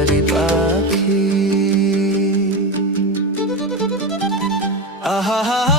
পারি পাখি। আহা